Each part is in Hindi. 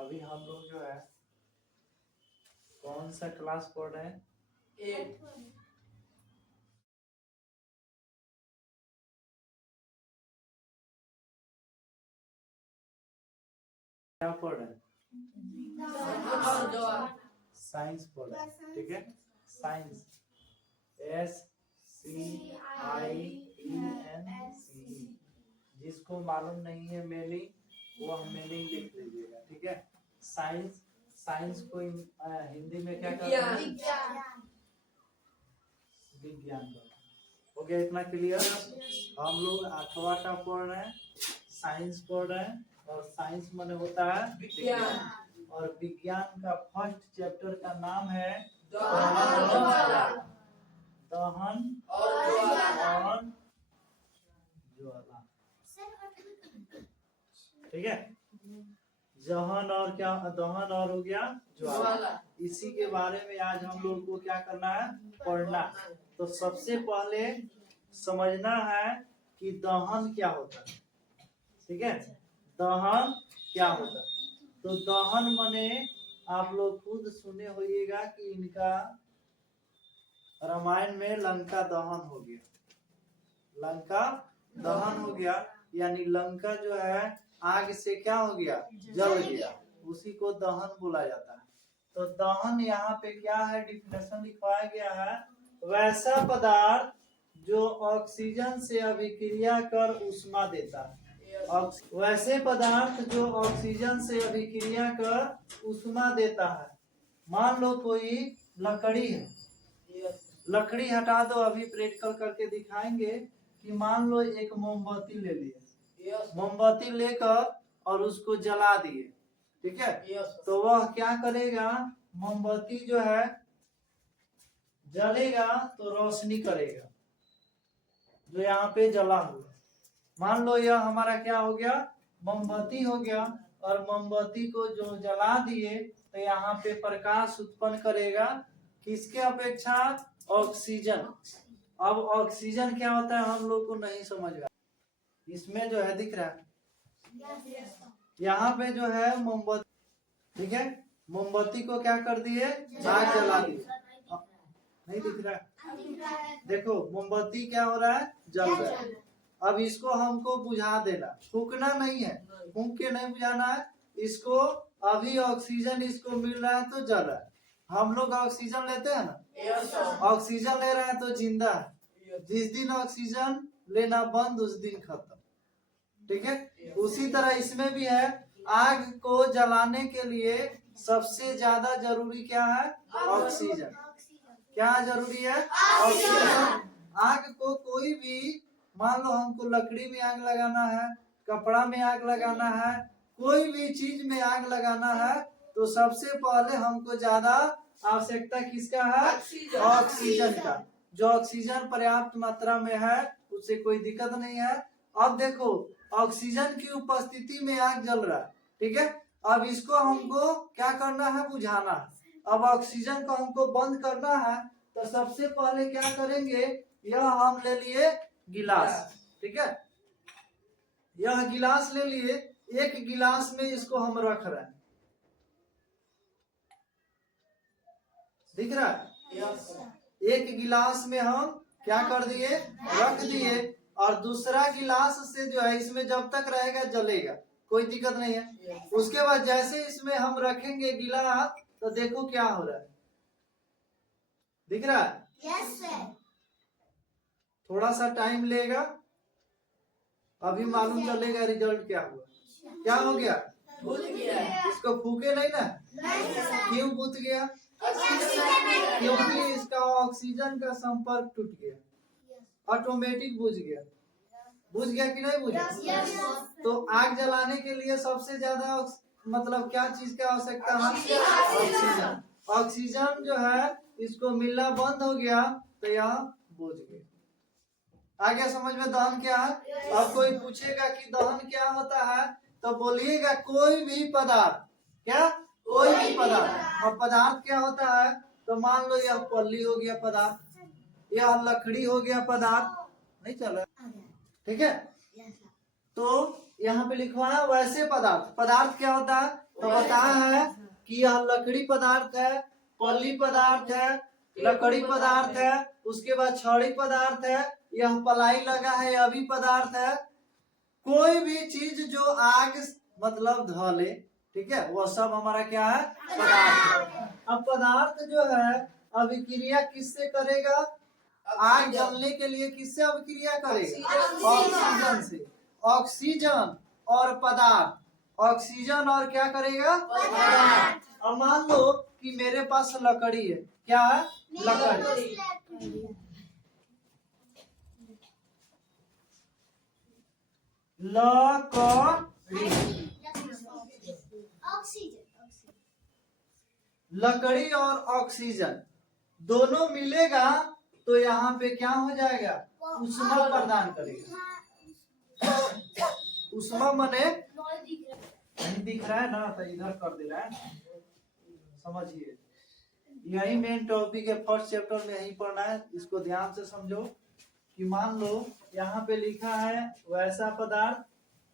अभी हम लोग जो है कौन सा क्लास पढ़ रहे हैं? 8। क्या पढ़ रहे हैं? साइंस पढ़ रहे हैं, ठीक है। Science SCIENCE। जिसको मालूम नहीं है मीनिंग वो मीनिंग लिख लीजिएगा, ठीक है। साइंस साइंस को हिंदी में क्या कहते हैं? विज्ञान। हो गया इतना क्लियर? हम लोग 8वां का पढ़ रहे हैं, साइंस पढ़ रहे हैं, और साइंस माने होता है विज्ञान। और विज्ञान का फर्स्ट चैप्टर का नाम है दहन और ज्वाला, ठीक है। दहन और क्या? दहन और हो गया ज्वाला। इसी के बारे में आज हम लोग को क्या करना है? पढ़ना। तो सबसे पहले समझना है कि दहन क्या होता है, ठीक है। दहन क्या होता है? तो दहन माने आप लोग खुद सुने होइएगा कि इनका रामायण में लंका दहन हो गया, लंका दहन हो गया, यानी लंका जो है आग से क्या हो गया? जल गया, उसी को दहन बोला जाता है। तो दहन यहाँ पे क्या है? डिफिनेशन लिखवाया गया है, वैसा पदार्थ जो ऑक्सीजन से अभिक्रिया कर ऊष्मा देता है। वैसे पदार्थ जो ऑक्सीजन से अभिक्रिया कर ऊष्मा देता है। मान लो कोई लकड़ी है, लकड़ी हटा दो, अभी प्रैक्टिकल करके दिखाएंगे कि मान लो एक मोमबत्ती ले लिए, मोमबत्ती लेकर और उसको जला दिए, ठीक है। तो वह क्या करेगा? मोमबत्ती जो है जलेगा तो रोशनी करेगा, जो यहाँ पे जला हुआ। मान लो यह हमारा क्या हो गया? मोमबत्ती हो गया, और मोमबत्ती को जो जला दिए तो यहाँ पे प्रकाश उत्पन्न करेगा, किसके अपेक्षा? ऑक्सीजन। अब ऑक्सीजन क्या होता है हम लोग को नहीं समझ रहा, इसमें जो है दिख रहा है, यहाँ पे जो है मोमबत्ती, ठीक है। मोमबत्ती को क्या कर दिए? आग जला दिए। नहीं दिख रहा है? देखो मोमबत्ती क्या हो रहा है? जल रहा है। अब इसको हमको बुझा देना, फूकना नहीं है, फूक के नहीं बुझाना है इसको। अभी ऑक्सीजन इसको मिल रहा है तो जल रहा है। हम लोग ऑक्सीजन लेते हैं ना, ऑक्सीजन ले रहे हैं तो जिंदा है। जिस दिन ऑक्सीजन लेना बंद उस दिन खत्म, ठीक है। उसी तरह इसमें भी है, आग को जलाने के लिए सबसे ज्यादा जरूरी क्या है? ऑक्सीजन। क्या जरूरी है? ऑक्सीजन। आग को कोई भी, मान लो हमको लकड़ी में आग लगाना है, कपड़ा में आग लगाना है, कोई भी चीज में आग लगाना है, तो सबसे पहले हमको ज्यादा आवश्यकता किसका है? ऑक्सीजन का। जो ऑक्सीजन पर्याप्त मात्रा में है उससे कोई दिक्कत नहीं है। अब देखो ऑक्सीजन की उपस्थिति में आग जल रहा है, ठीक है। अब इसको हमको क्या करना है? बुझाना है। अब ऑक्सीजन को हमको बंद करना है, तो सबसे पहले क्या करेंगे? यह हम ले लिए गिलास, ठीक है। यह गिलास ले लिए, एक गिलास में इसको हम रख रहे हैं, दिख रहा है? एक गिलास में हम क्या कर दिए? रख दिए, और दूसरा गिलास से जो है इसमें जब तक रहेगा जलेगा, कोई दिक्कत नहीं है। उसके बाद जैसे इसमें हम रखेंगे गिलास, तो देखो क्या हो रहा है, दिख रहा है? Yes sir. थोड़ा सा टाइम लेगा, अभी मालूम चलेगा रिजल्ट क्या हुआ। क्या हो गया? बुझ गया। इसको फूके नहीं ना? क्यों बुझ गया? क्योंकि इसका ऑक्सीजन का संपर्क टूट गया, ऑटोमेटिक बुझ गया। बुझ गया कि नहीं बुझा? तो आग जलाने के लिए सबसे ज्यादा मतलब क्या चीज की आवश्यकता है? ऑक्सीजन। ऑक्सीजन जो है इसको मिलना बंद हो गया तो यह बुझ गया। आ गया समझ में दहन क्या है? अब कोई पूछेगा कि दहन क्या होता है, तो बोलिएगा कोई भी पदार्थ। क्या? कोई भी पदार्थ। अब पदार्थ क्या होता है? तो मान लो यह पल्ली हो गया पदार्थ, यह लकड़ी हो गया पदार्थ, नहीं चल रहा, ठीक है। तो यहाँ पे लिखवाया वैसे पदार्थ। पदार्थ क्या होता है? तो बताया है कि यह लकड़ी पदार्थ है, पल्ली पदार्थ है, लकड़ी पदार्थ है, उसके बाद छड़ी पदार्थ है, यह पलाई लगा है यह भी पदार्थ है। कोई भी चीज जो आग मतलब धले, ठीक है, वह सब हमारा क्या है, पदार्थ है। अब पदार्थ जो है अभिक्रिया किससे करेगा, आग जलने के लिए किससे अभिक्रिया करेगा, ऑक्सीजन से। ऑक्सीजन और पदार्थ, ऑक्सीजन और क्या करेगा, पदार्थ। अब मान लो कि मेरे पास लकड़ी है, क्या है, लकड़ी। लकड़ी और ऑक्सीजन दोनों मिलेगा तो यहाँ पे क्या हो जाएगा, ऊष्मा प्रदान करेगा। ऊष्मा मने नहीं दिख रहा है ना, तो इधर कर दे रहा है, समझिए। यही मेन टॉपिक है, फर्स्ट चैप्टर में यही पढ़ना है, इसको ध्यान से समझो। कि मान लो यहाँ पे लिखा है वैसा पदार्थ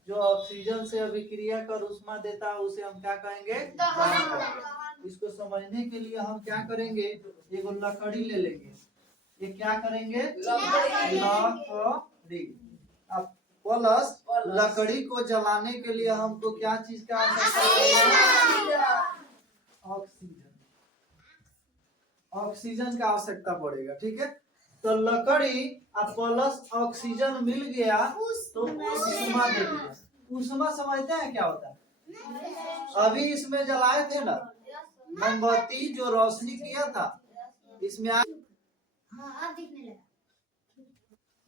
जो ऑक्सीजन से अभिक्रिया कर ऊष्मा देता है उसे हम क्या कहेंगे, दहन। इसको समझने के लिए हम क्या करेंगे, एक लकड़ी ले लेंगे, ये क्या करेंगे, लकड़ी। अब प्लस लकड़ी को जलाने के लिए हमको क्या चीज का आवश्यकता, ऑक्सीजन, ऑक्सीजन का आवश्यकता पड़ेगा, ठीक है। तो लकड़ी अब प्लस ऑक्सीजन मिल गया तो ऊष्मा दे दिया। ऊष्मा समझते हैं क्या होता है, अभी इसमें जलाए थे ना मोमबत्ती, जो रोशनी किया था इसमें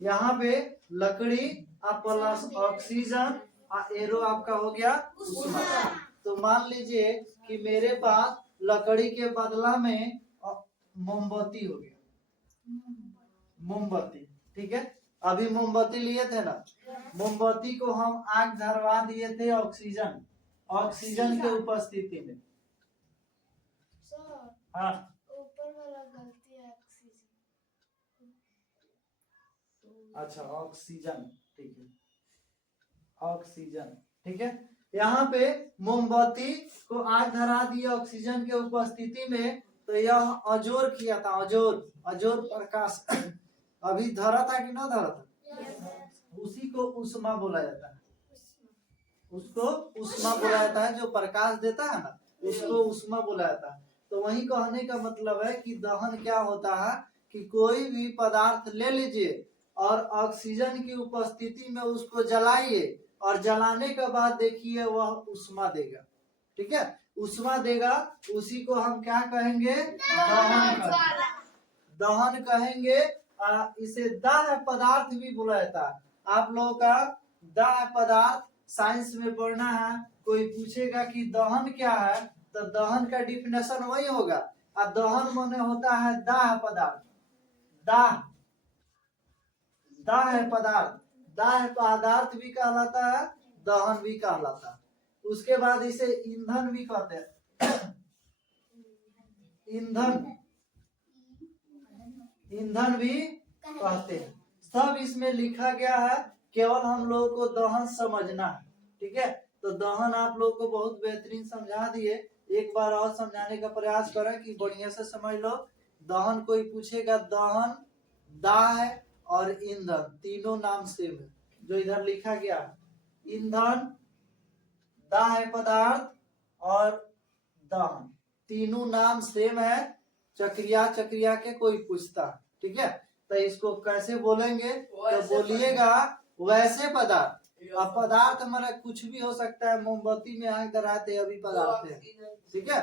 यहाँ पे लकड़ी अब प्लस ऑक्सीजन एरो आपका हो गया ऊष्मा। तो मान लीजिए कि मेरे पास लकड़ी के बदला में मोमबत्ती हो गया, मोमबत्ती, ठीक है। अभी मोमबत्ती लिए थे ना, मोमबत्ती को हम आग धरवा दिए थे ऑक्सीजन, ऑक्सीजन के उपस्थिति में। हाँ ऊपर वाला गलती है, अच्छा ऑक्सीजन, ठीक है, ऑक्सीजन, ठीक है। यहाँ पे मोमबत्ती को आग धरा दिए ऑक्सीजन के उपस्थिति में, तो यह अजोर किया था, अजोर, अजोर प्रकाश अभी धरा था कि ना धरा था, उसी को ऊष्मा बोला जाता है, उसको ऊष्मा बोला जाता है, जो प्रकाश देता है ना उसको ऊष्मा बोला जाता है। तो वही कहने का मतलब है कि दहन क्या होता है कि कोई भी पदार्थ ले लीजिए और ऑक्सीजन की उपस्थिति में उसको जलाइए और जलाने के बाद देखिए वह ऊष्मा देगा, ठीक है, ऊष्मा देगा, उसी को हम क्या कहेंगे, दहन कहेंगे, दहन कहेंगे। इसे दाह पदार्थ भी बोला जाता है। आप लोगों का दाह पदार्थ साइंस में पढ़ना है, कोई पूछेगा कि दहन क्या है तो दहन का डिफिनेशन वही होगा। और दहन माने होता है दाह पदार्थ, दाह, दाह है पदार्थ, दाह पदार्थ भी कहलाता है, दहन भी कहलाता है। उसके बाद इसे ईंधन भी कहते हैं, ईंधन, ईंधन भी कहते हैं। सब इसमें लिखा गया है, केवल हम लोगों को दहन समझना है, ठीक है। तो दहन आप लोग को बहुत बेहतरीन समझा दिए, एक बार और समझाने का प्रयास करें कि बढ़िया से समझ लो। दहन कोई पूछेगा, दहन, दाह और ईंधन तीनों नाम सेम है, जो इधर लिखा गया, ईंधन, दाह पदार्थ और दहन तीनों नाम सेम है। चक्रिया चक्रिया के कोई पूछता, ठीक है, तो इसको कैसे बोलेंगे, तो बोलिएगा वैसे पदार्थ। अब पदार्थ हमारा कुछ भी हो सकता है, मोमबत्ती में आग धराते अभी पदार्थ है, ठीक है,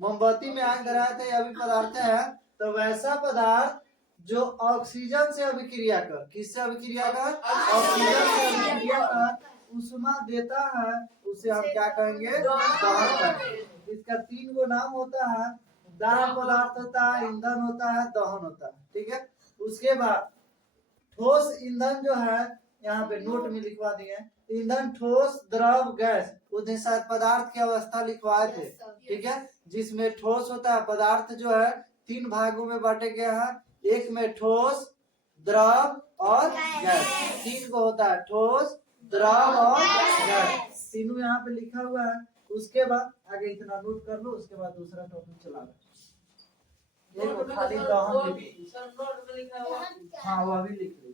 मोमबत्ती में आग धराते अभी पदार्थ है। तो वैसा पदार्थ जो ऑक्सीजन से अभिक्रिया कर, किससे अभिक्रिया कर, ऑक्सीजन से अभिक्रिया कर ऊष्मा देता है, उसे हम क्या कहेंगे, दहन कहेंगे। इसका तीन गो नाम होता है, दाह पदार्थ होता है, ईंधन होता है, दहन होता है, ठीक है। उसके बाद ठोस ईंधन जो है, यहाँ पे नोट में लिखवा दिए, ईंधन ठोस, द्रव, गैस, उन्हें शायद पदार्थ की अवस्था लिखवाए थे, ठीक है। जिसमें ठोस होता है, पदार्थ जो है तीन भागों में बांटे गया है, एक में ठोस, द्रव और गैस, तीन को होता है, ठोस, द्रव और गैस, तीनों यहाँ पे लिखा हुआ है। उसके बाद आगे इतना नोट कर लो, उसके बाद दूसरा टॉपिक चला लो। नोट देखो में खाली सर दहन वो लिख, भी सर नोट में लिखा हुआ दहन क्या हाँ है? वह भी लिख लो।